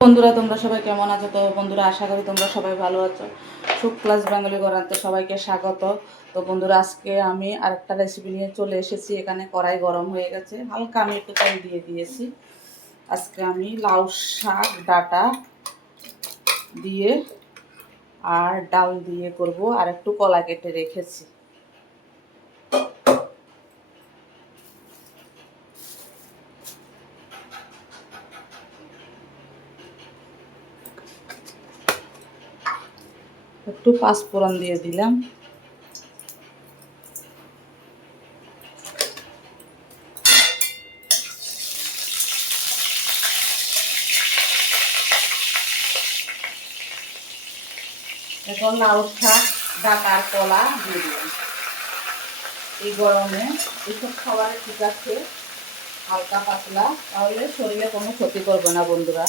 বন্ধুরা তোমরা সবাই কেমন আছো? তো বন্ধুরা আশা করি তোমরা সবাই ভালো আছো। সুখ ক্লাস বেঙ্গলি করাতে সবাইকে স্বাগত। তো বন্ধুরা আজকে আমি আরেকটা রেসিপি নিয়ে চলে এসেছি। এখানে কড়াই গরম হয়ে গেছে, হালকা আমি একটু তেল দিয়ে দিয়েছি। আজকে আমি লাউ শাক ডাঁটা দিয়ে আর ডাল দিয়ে করব, আর একটু কলা কেটে রেখেছি। একটু পাঁচফোড়ন দিয়ে দিলাম। এখন লাউ শাক ডাঁটা আর কলা দিয়ে দিলাম। এই গরমে এইসব খাবার ঠিক আছে, হালকা পাতলা, তাহলে শরীরে কোনো ক্ষতি করবে না বন্ধুরা।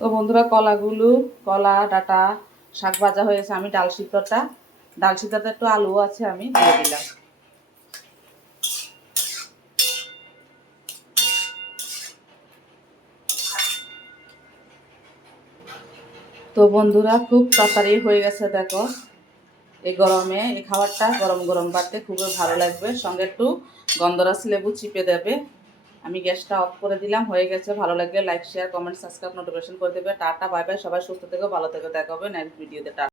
তো বন্ধুরা কলা ডাঁটা শাক ভাজা হয়েছে। আমি ডাল সিদ্ধটা একটু আলু আছে, আমি দিয়ে দিলাম। তো বন্ধুরা খুব তাড়াতাড়ি হয়ে গেছে দেখো। এই গরমে এই খাবারটা গরম গরম ভাতে খুবই ভালো লাগবে, সঙ্গে একটু গন্ধরাজ লেবু চিপে দেবে। আমি গ্যাসটা অফ করে দিলাম, হয়ে গেছে। ভালো লাগলে like share comment subscribe notification করে দেবে। টাটা বাই বাই, সবাই সুস্থ থেকো ভালো থেকো, দেখা হবে নেক্সট ভিডিওতে। টাটা।